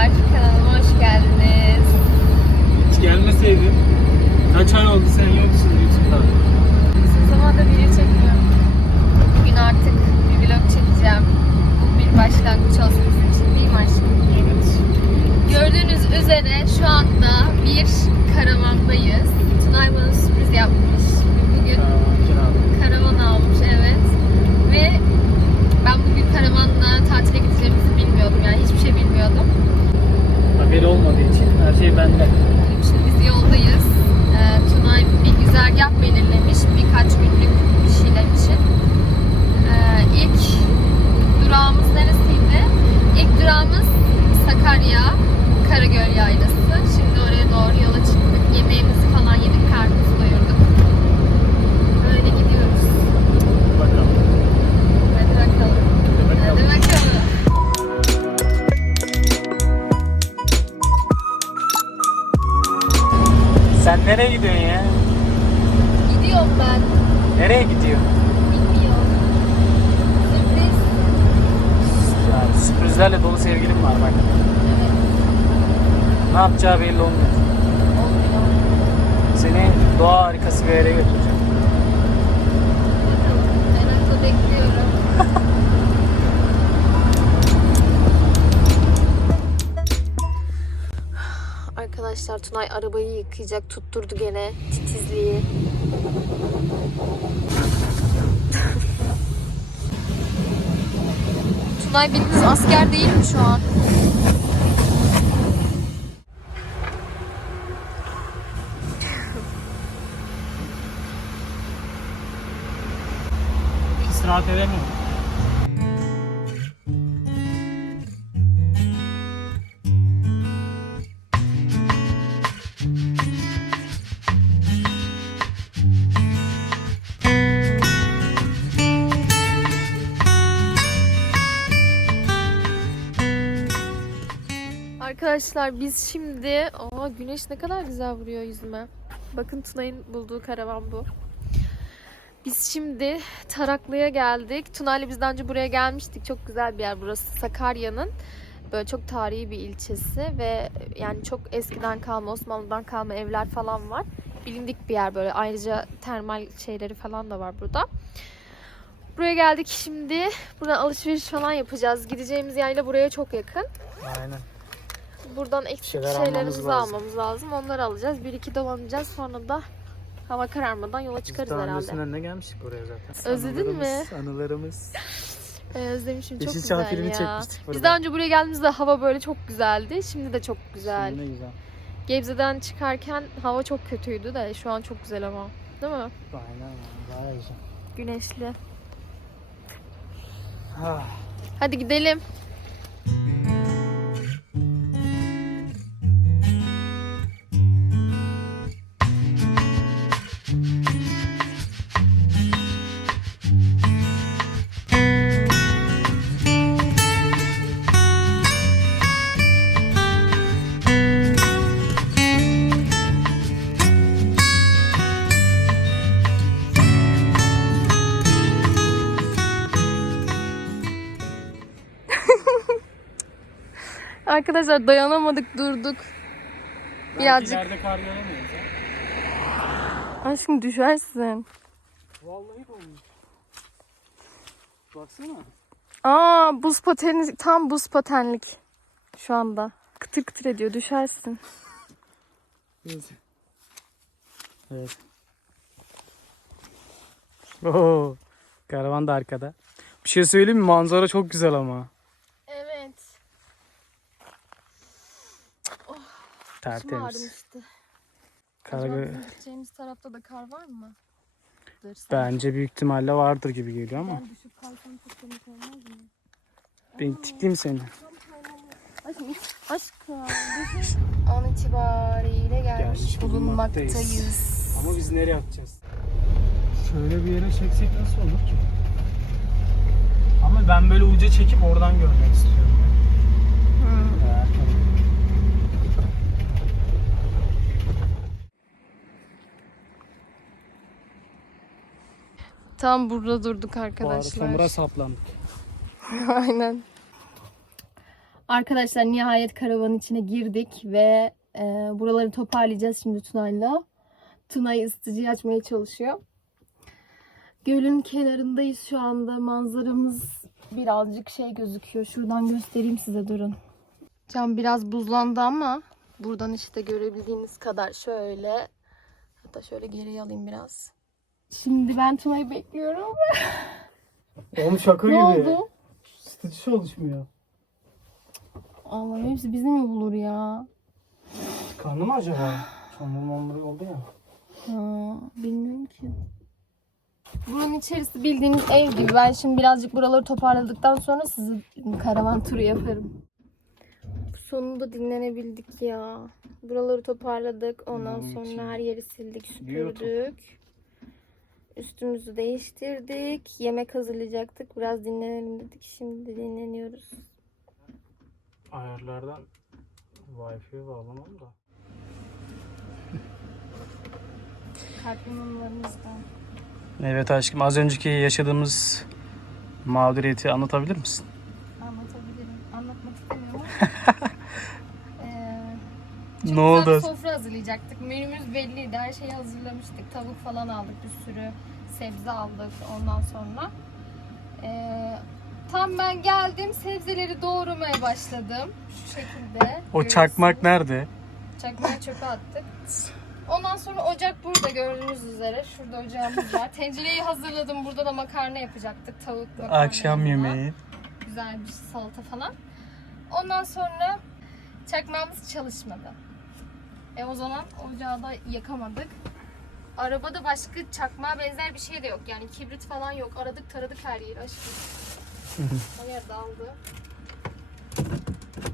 Merhabalar, kanalıma hoş geldiniz. Hiç gelmeseydin. Kaç ay oldu sen yoksun YouTube'da. Uzun zamandır video çekmiyorum. Bugün artık bir vlog çekeceğim. Bu bir başlangıç olsun bizim için değil mi aşkım? Evet. Gördüğünüz üzere şu anda bir Ne yapacağı belli olmuyor. Seni doğa harikası bir yere götüreceğim. Merakla bekliyorum. Arkadaşlar Tunay arabayı yıkayacak tutturdu gene titizliği. Tunay bildiğiniz asker değil mi şu an? Rahat edemiyorum. Arkadaşlar biz şimdi... Aa güneş ne kadar güzel vuruyor yüzüme. Bakın Tunay'ın bulduğu karavan bu. Biz şimdi Taraklı'ya geldik. Tunay'la biz daha önce buraya gelmiştik. Çok güzel bir yer burası. Sakarya'nın böyle çok tarihi bir ilçesi ve yani çok eskiden kalma Osmanlı'dan kalma evler falan var. Bilindik bir yer böyle. Ayrıca termal şeyleri falan da var burada. Buraya geldik şimdi. Buradan alışveriş falan yapacağız. Gideceğimiz yerle buraya çok yakın. Aynen. Buradan eksik şeyler almamız şeylerimizi lazım. almamız lazım. Onları alacağız. Bir iki dolanacağız. Sonra da hava kararmadan yola çıkarız Daha herhalde. öncesinden ne gelmiştik buraya zaten. Özledin mi? Anılarımız, Anılarımız. Ee, özlemişim çok Yeşil güzel çampirini ya. çekmiştik burada. Biz daha önce buraya geldiğimizde hava böyle çok güzeldi. Şimdi de çok güzel. Şimdi ne güzel. Gebze'den çıkarken hava çok kötüydü de şu an çok güzel ama. Değil mi? Aynen. Daha güzel. Güneşli. Ah. Hadi gidelim. Arkadaşlar dayanamadık durduk. Birazcık. Belki kar yağamıyoruz ha. Aşkım düşersin. Vallahi olmuş. Baksana. Aa buz pateni tam buz patenlik şu anda. Kıtır kıtır ediyor düşersin. Evet. Evet. Oo, karavan da arkada. Bir şey söyleyeyim mi? Manzara çok güzel ama. Evet. Başım Tertemiz. ağrımıştı. Acaba bizim gideceğimiz tarafta da kar var mı? Dur sen. Bence büyük ihtimalle vardır gibi geliyor ama. Ben düşüp kalsam çok komik olmaz mı? Ben tikleyeyim seni. Aşkım. Aşkım. An itibariyle gelmiş Gelmiş bulunmaktayız. bulunmaktayız. Ama biz nereye atacağız? Şöyle bir yere çeksek nasıl olur ki? Ama ben böyle uca çekip oradan görmek istiyorum. Tam burada durduk arkadaşlar. çamura saplandık. Aynen. Arkadaşlar nihayet karavanın içine girdik ve e, buraları toparlayacağız şimdi Tuna'yla. Tuna'yı ısıtıcıyı açmaya çalışıyor. Gölün kenarındayız şu anda. Manzaramız birazcık şey gözüküyor. Şuradan göstereyim size durun. Cam biraz buzlandı ama buradan işte görebildiğiniz kadar şöyle hatta şöyle geriye alayım biraz. Şimdi ben Tuna'yı bekliyorum. Oğlum şaka ne oldu? Statü çalışmıyor. Allah'ım hepsi bizi mi bulur ya? Karnı mı acaba? Çamur mamur oldu ya. Ha, bilmiyorum ki. Buranın içerisi bildiğiniz ev gibi. Ben şimdi birazcık buraları toparladıktan sonra sizi karavan turu yaparım. Sonunda dinlenebildik ya. Buraları toparladık. Ondan sonra için her yeri sildik, süpürdük. Üstümüzü değiştirdik. Yemek hazırlayacaktık. Biraz dinlenelim dedik. Şimdi dinleniyoruz. Ayarlardan Wi-Fi bağlamam da. Kalkmamlarımızdan. Evet aşkım az önceki yaşadığımız mağduriyeti anlatabilir misin? Anlatabilirim. Anlatmak istemiyorum ama. Eee, Ne oldu? sofra hazırlayacaktık. Menümüz belliydi. Her şeyi hazırlamıştık. Tavuk falan aldık. Bir sürü sebze aldık ondan sonra. Ee, tam ben geldim. Sebzeleri doğramaya başladım. Şu şekilde. O çakmak nerede? Çakmağı çöpe attık. Ondan sonra ocak burada gördüğünüz üzere. Şurada ocağımız var. Tencereyi hazırladım. Burada da makarna yapacaktık. Tavuk makarna. Akşam yemeği. güzel bir salata falan. Ondan sonra çakmağımız çalışmadı. E o zaman ocağı da yakamadık. Arabada başka çakmağa benzer bir şey de yok. Yani kibrit falan yok. Aradık taradık her yeri aşkım. Her yer daldı.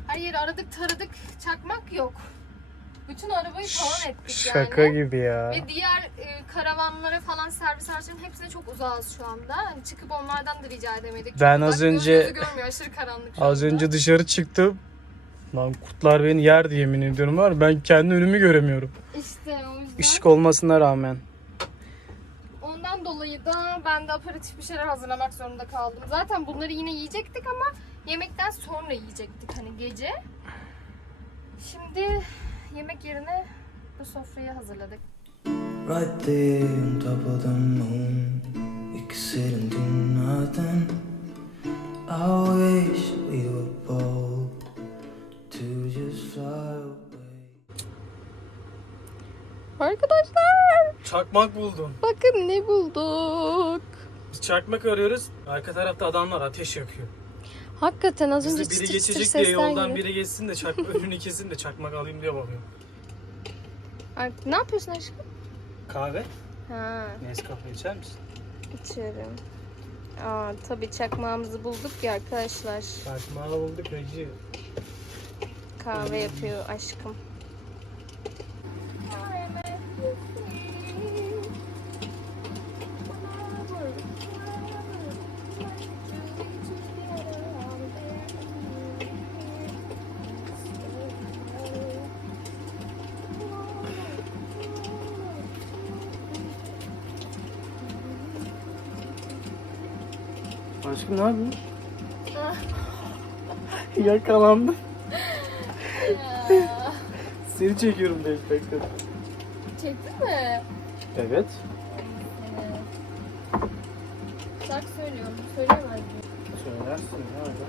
Her yeri aradık taradık. Çakmak yok. Bütün arabayı talan ettik Şaka yani. gibi ya. Ve diğer e, karavanlara falan servis araçlarının hepsine çok uzağız şu anda. Hani çıkıp onlardan da rica edemedik. Ben uzak, az önce- görmüyor aşırı karanlık Az anda. önce dışarı çıktım. Lan kutlar beni yerdi yemin ediyorum var. Ben kendi önümü göremiyorum. İşte o yüzden. Işık olmasına rağmen. Ondan dolayı da ben de aperatif bir şeyler hazırlamak zorunda kaldım. Zaten bunları yine yiyecektik ama yemekten sonra yiyecektik hani gece. Şimdi yemek yerine bu sofrayı hazırladık. Right there on top of the moon, we could sit and do nothing. I wish we were bold Arkadaşlar Çakmak buldum. bakın ne bulduk. Biz çakmak arıyoruz. Arka tarafta adamlar ateş yakıyor. Hakikaten az Biz önce de biri çıtır çıtır geçecek diye sesler yoldan geliyor. biri geçsin de çakmak önünü kesin de çakmak alayım diye bakıyorum. Ay, Ne yapıyorsun aşkım? Kahve. Ha, Nescafe içer misin? içerim. Aa, tabii çakmağımızı bulduk ya arkadaşlar. Çakmağı bulduk hacı. Kahve yapıyor aşkım. Aşkım ne yapıyorsun? Yakalandım. Seni çekiyorum 5 dakika. Çektin mi? Evet. Şarkı söylüyorum. Söyleyemez miyim? Söylersin öyle.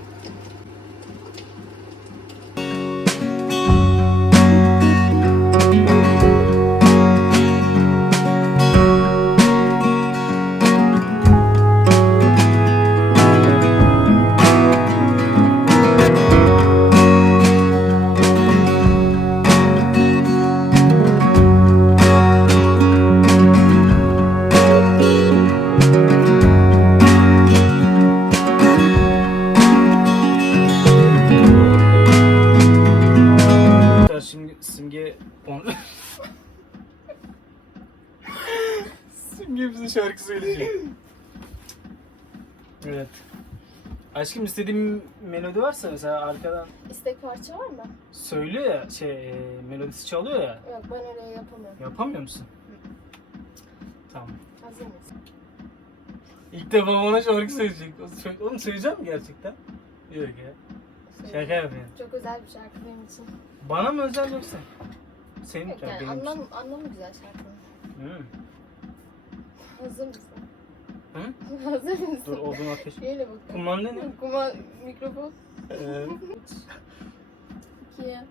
Aşkım istediğin melodi varsa mesela arkadan İstek parça var mı? söylüyor ya şey e, melodisi çalıyor ya. Yok ben öyle yapamıyorum. Yapamıyor musun? Tamam. Hazır mısın? İlk defa bana şarkı söyleyecek. Oğlum söyleyeceğim mi gerçekten? Yok ya. Şaka yapıyorum. Çok özel bir şarkı benim için. Bana mı özel yoksa? Senin Yok yani benim anlam, anlamı güzel şarkının. Hı. Hazır mısın? Hı? Hazır mısın? Dur odun ateş. Şöyle bakın. Kumanda ne? Kuma mikrofon. Ee, İkiye.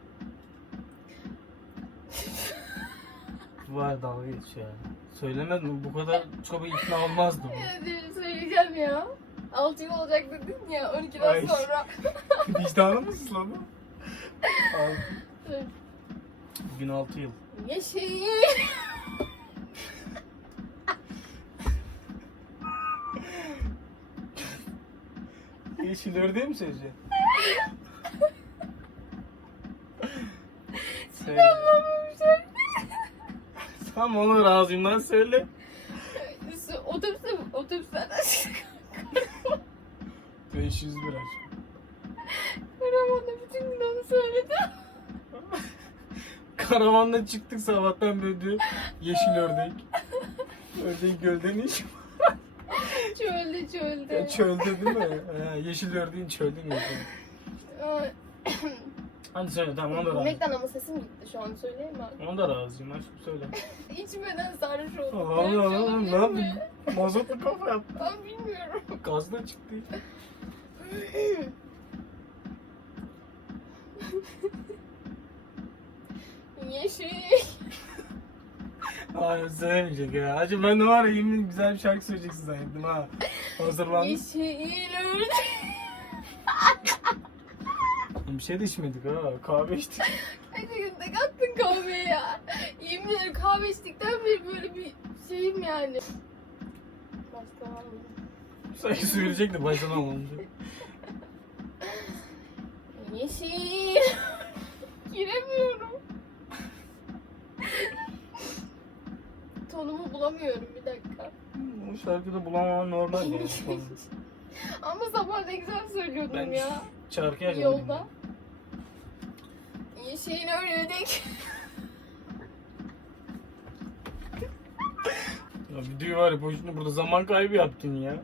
var dalga geçiyor ya. Söylemez mi? Bu kadar çok ikna olmazdım. Hadi söyleyeceğim ya. Altı yıl olacak dedin ya 12'den Ay. sonra. Vicdanı mı. Evet. Bugün 6 yıl. Yeşil. Yeşil ördeği mi söyleyeceksin? Söyle. Tamam ona razıyım lan söyle. Otobüste otobüslerden 500 lira. Karaman'da bütün gün onu söyledi. Karavandan çıktık sabahtan beri. Yeşil ördek. Ördeğin gölde ne işi var? Çölde çölde. Çölde değil mi? Ha, yeşil ördeğin çölde mi Hadi söyle tamam onu da razıyım. Yemekten ama sesim gitti şu an söyleyeyim mi? Onu da razıyım aşkım söyle. İçmeden sarhoş oldum. Allah Böyle bir şey Allah olabilir ne mi? yapayım? Mazotlu kafa yaptım. Ben bilmiyorum. Gazda çıktı. Yeşil. Hayır söylemeyecek ya. Acı ben de var ya yemin güzel bir şarkı söyleyeceksin zannettim ha. Hazırlandım. Yeşil ördek. Bir şey de içmedik ha. Kahve içtik. Gün tek attın kahveye ya. Yemin ederim kahve içtikten beri böyle bir şeyim yani. Başka var mı? Sanki söyleyecek de başlamam olunca. Yeşil. Giremiyorum. Bulamıyorum bir dakika. Bu şarkıda bulamam normal ya. Ama sabah ne güzel söylüyordum Ben ya. şarkı yazmadım. Yolda. Yeşil ördek. Ya videoyu var ya boşuna burada zaman kaybı yaptın ya.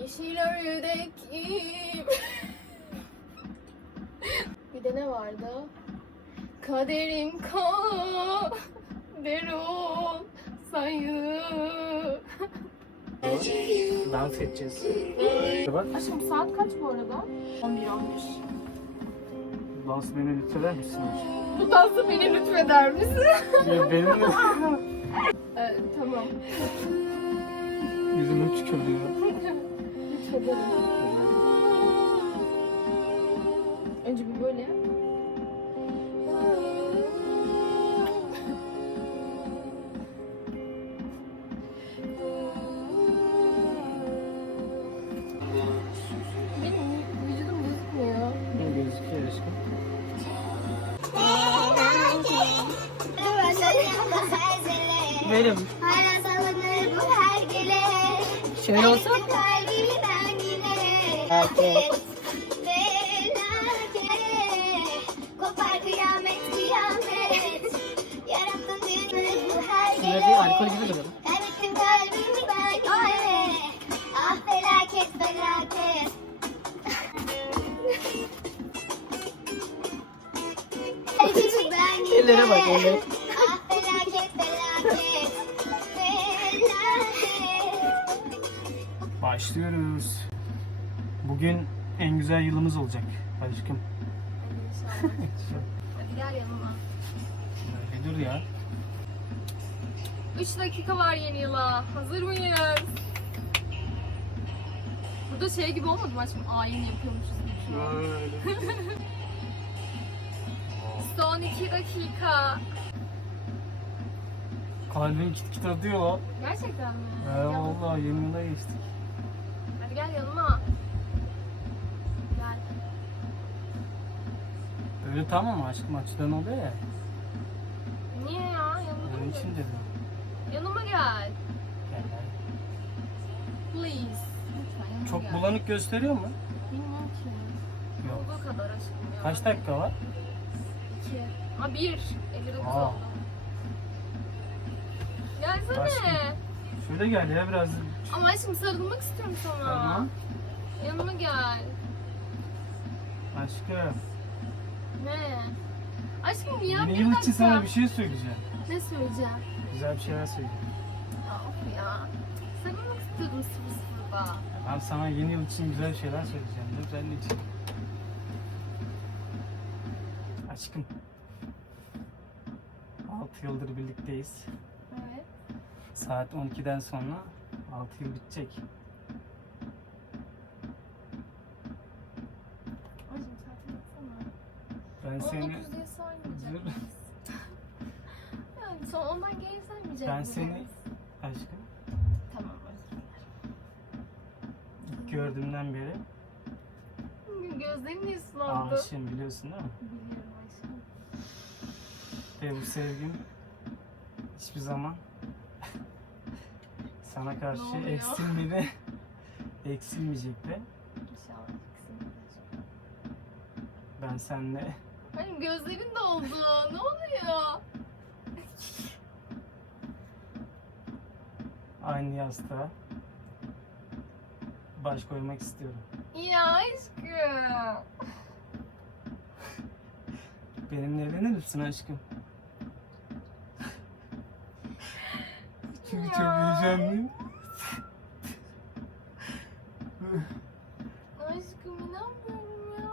Yeşil ördek. bir de ne vardı? Kaderim kader olsaydı. Dans edeceğiz. Bak Aşkım saat kaç bu arada? 11 11. dans beni lütfeder misin? Bu dansı beni lütfeder misin? ya benim de evet, tamam. yüzüme tükürdü ya. Lütfederim. Önce bir böyle yine. Felaket. Kopar kıyamet kıyamet. Yarattın dünyayı her gele. alkol gibi duruyor. Kaybettim kalbimi ben yine. Ah felaket felaket. Ellere bak, ellere. Yılımız olacak aşkım. Hadi gel yanıma. Öyle dur ya. 3 dakika var yeni yıla. Hazır mıyız? Burada şey gibi olmadı mı aşkım? Ayin yapıyormuşuz gibi şu an. Böyle. Son 2 dakika. Kalbim kit kit atıyor. Gerçekten mi? He Gel. vallahi yeni yıla geçtik. Öyle tamam aşkım açıdan oluyor ya. Niye ya? Yanıma Onun için dedim. Yanıma gel. Gel, gel. Please. Lütfen yanıma Çok gel. bulanık gösteriyor mu? Bilmiyorum ki. Yok. Olduğu kadar aşkım ya. Kaç dakika var? 2. Ha 1. 59 Aa. oldu. Gelsene. Aşkım. Şöyle gel ya biraz. Ama aşkım sarılmak istiyorum sana. Tamam. Yanıma gel. Aşkım. Ne? Aşkım ya Yeni bir için dakika. sana bir şey söyleyeceğim. Ne söyleyeceğim? Güzel bir şeyler söyleyeceğim. Ya of ya. Sarılmak istiyordum sıfır sıfırda. Ben sana yeni yıl için güzel şeyler söyleyeceğim. Ne güzel için. Aşkım. 6 yıldır birlikteyiz. Evet. Saat 12'den sonra 6 yıl bitecek. Aşkım saate baksana. Ben 19 seni diye saymayacak mıyız? yani son ondan geri saymayacak Ben mıyız? seni- aşkım Tamam özür dilerim. ilk gördüğümden beri Bugün gözlerin niye sulandı? aşığım biliyorsun değil mi? Biliyorum aşkım. Ve bu sevgim hiçbir zaman sana karşı oluyor? eksilmedi. Eksilmeyecek de. İnşallah kısım. Ben seninle Benim gözlerin doldu. Ne oluyor? aynı yastığa baş koymak istiyorum. Ya aşkım. Benimle evlenir misin aşkım? Çünkü çok heyecanlıyım. Aşkım inanmıyorum ya.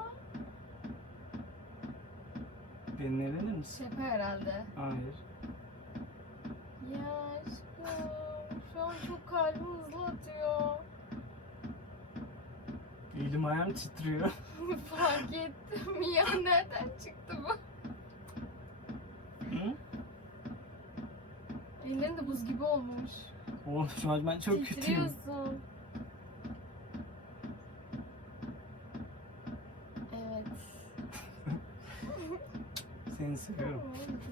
Benimle evlenir misin? Şaka herhalde. Hayır. Ya aşkım. Şu an çok kalbim hızlı atıyor. Elim ayağım titriyor. Fark ettim ya. Nereden çıktı bu? Hı? Ellerin de buz gibi olmuş. Oğlum şu an ben çok kötüyüm. Titriyorsun. Evet. Seni seviyorum.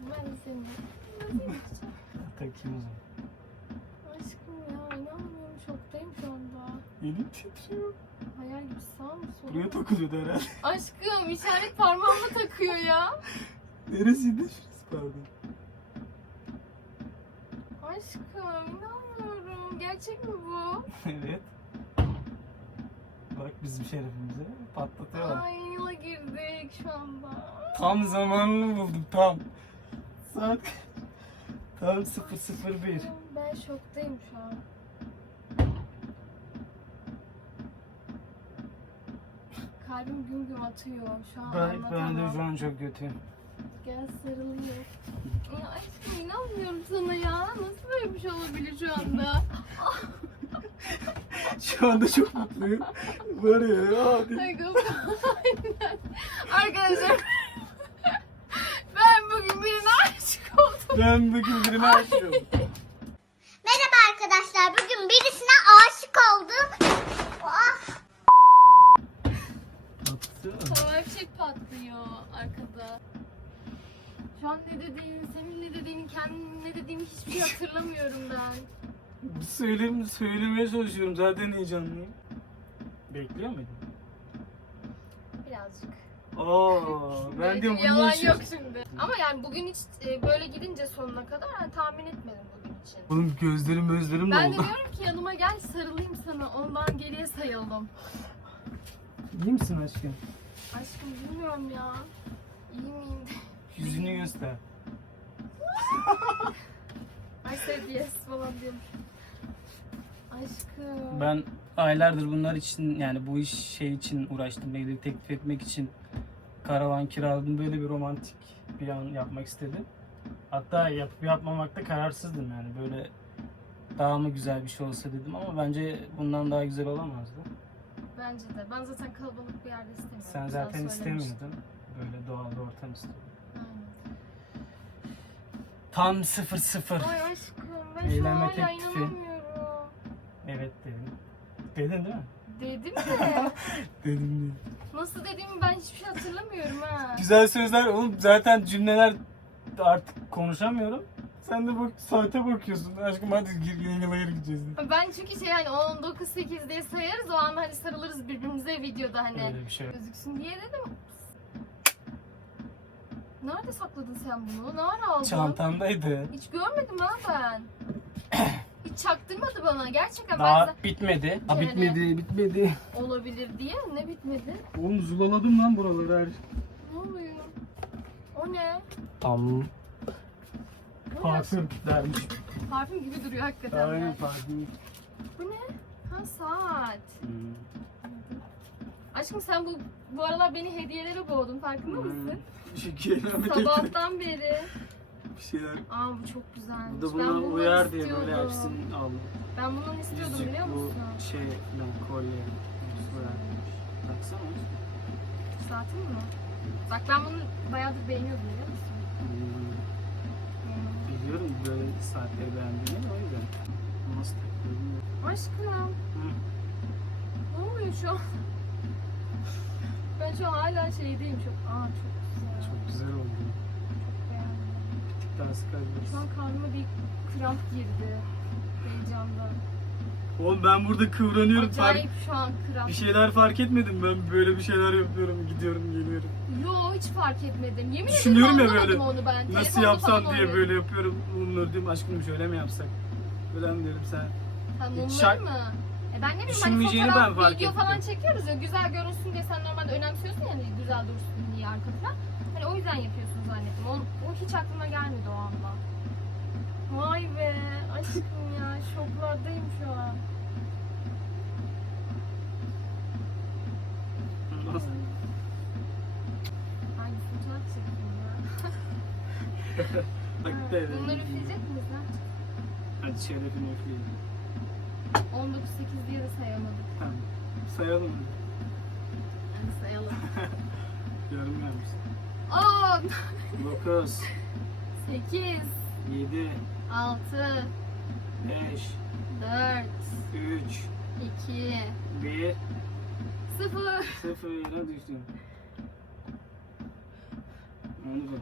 Ben de seni. Takayım o zaman. Aşkım ya inanmıyorum şoktayım şu anda. Elim titriyor. Hayal gibi sağ mı sol Buraya takılıyordu herhalde. Aşkım işaret parmağıma takıyor ya. Neresiydi şurası pardon. Aşkım inanmıyorum. Gerçek mi bu? evet. Bak bizim şerefimize patlatıyorlar. Ay yıla girdik şu anda. Tam zamanını buldum tam. Saat tam 001. Ben şoktayım şu an. Kalbim güm güm atıyor şu an Ben, ben de şu an çok kötüyüm. Gel sarılayım. Ya aşkım inanmıyorum sana ya. Nasıl böyle bir şey olabilir şu anda? Şu anda çok mutluyum. Var ya hadi. Aynen. Arkadaşlar ben bugün birine aşık oldum. Ben bugün birine aşığım. Merhaba arkadaşlar. Bugün birisine aşık oldum. Ah, Havai fişek patlıyor arkada. Şu an ne dediğini, senin ne dediğini, kendim ne dediğimi hiçbir şey hatırlamıyorum ben. Söyleyeyim, söylemeye çalışıyorum zaten heyecanlıyım. Bekliyor muydun? Birazcık. Aa, ben Böyle diyorum bir bu yalan yok şimdi. Ama yani bugün hiç e, böyle gidince sonuna kadar yani tahmin etmedim bugün için. Oğlum gözlerim gözlerim Ben de doldu. diyorum ki yanıma gel sarılayım sana. Ondan geriye sayalım. İyi misin aşkım? Aşkım bilmiyorum ya. İyi miyim? Yüzünü göster. Ay said yes falan diyorum. Aşkım. Ben aylardır bunlar için yani bu iş şey için uğraştım. Evlilik teklif etmek için karavan kiraladım. Böyle bir romantik bir an yapmak istedim. Hatta yapıp yapmamakta kararsızdım yani. Böyle daha mı güzel bir şey olsa dedim ama bence bundan daha güzel olamazdı. Bence de. Ben zaten kalabalık bir yerde istemiyorum. Sen Sen zaten istemiyordun. Böyle doğal bir ortam istiyordun. Tam sıfır sıfır. Ay aşkım ben şu Eğlenme hala teklifi. inanamıyorum. Evet dedim. Dedin değil mi? Dedim de. Dedim değil. Nasıl dediğimi ben hiçbir şey hatırlamıyorum ha. Güzel sözler oğlum zaten cümleler artık konuşamıyorum. Sen de bak saate bakıyorsun. Aşkım hadi gir yeni yıla gideceğiz. Ben çünkü şey hani 10, 9, 8 diye sayarız o an hani sarılırız birbirimize videoda hani Öyle bir şey. gözüksün diye dedim. Nerede sakladın sen bunu? Nerede aldın? Çantamdaydı. Hiç görmedim ha ben. Bana gerçekten Daha ben bitmedi. Ha, bitmedi, bitmedi. olabilir diye ne bitmedi? Oğlum zulaladım lan buraları her. Ne oluyor? O ne? Tam parfüm dermiş. Parfüm gibi duruyor hakikaten. Aynen yani. parfüm. Bu ne? Ha saat. Hmm. Aşkım sen bu bu aralar beni hediyelere boğdun farkında mısın? Teşekkür ederim. Sabahtan beri. Bir şeyler. Aa bu çok güzelmiş. Bu da ben buna uyar diye böyle hepsini aldım. Ben bundan istiyordum Yüzük biliyor bu musun? şey falan kolye. Baksana. Saatin mi? Bak ben bunu bayağıdır beğeniyordum biliyor musun? Hmm. Hmm. Biliyorum böyle saatleri beğendiğini o yüzden. Nasıl takıyor bilmiyorum. Aşkım Hı. ne oluyor şu an? Ben şu an hala şeydeyim çok. Aa çok güzel. Çok güzel oldu. beğendim. Daha sıkabiliriz. Şu an karnıma bir kramp girdi. Heyecandan. Oğlum ben burada kıvranıyorum. Fark, Acayip şu an kramp. bir şeyler fark etmedim. Ben böyle bir şeyler yapıyorum. Gidiyorum geliyorum. Yo hiç fark etmedim. Yemin ederim Düşünüyorum ya böyle, onu ben. Nasıl Telefonda yapsam diye oynuyorum. böyle yapıyorum. Bunları diyorum aşkım şöyle mi yapsak? Böyle mi diyorum sen? Şak- mı? E ben ne bileyim hani fotoğraf, ben video falan çekiyoruz ya güzel görünsün diye sen normalde önemsiyorsun yani güzel dursun diye arka plan. Hani o yüzden yapıyorsun zannettim. O, o hiç aklıma gelmedi o anda. Vay be aşkım ya şoklardayım şu an. Nasıl? Hangi fotoğraf çekeyim ya? Bak Ha, de- Bunları üfleyecek miyiz lan? Hadi şerefini üfleyelim. 19-8 diye de sayamadık. Tamam. Sayalım. Yani sayalım. Yarım gelmiş. 10, 9, 8, 7, 6, 5, 4, 3, 2, 1, 0. 0 yere düştüm. Da.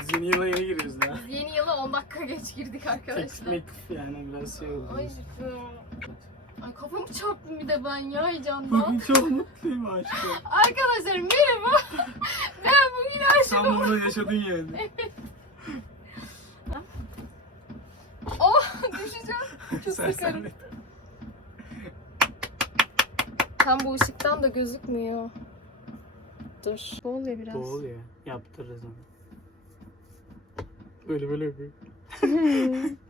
Biz yeni yıla yeni giriyoruz daha. Biz yeni yıla 10 dakika geç girdik arkadaşlar. Teknik yani biraz şey oldu. Aşkım. Ay kafamı çarptım bir de ben ya heyecandan. çok mutluyum aşkım. Arkadaşlar merhaba. Ben bugün aşık oldum. onu yaşadın yani. Oh Çok sıkarım. Tam bu ışıktan da gözükmüyor. Dur. Ne oluyor biraz? Bu oluyor. Yaptırırız onu. Böyle böyle yapıyor.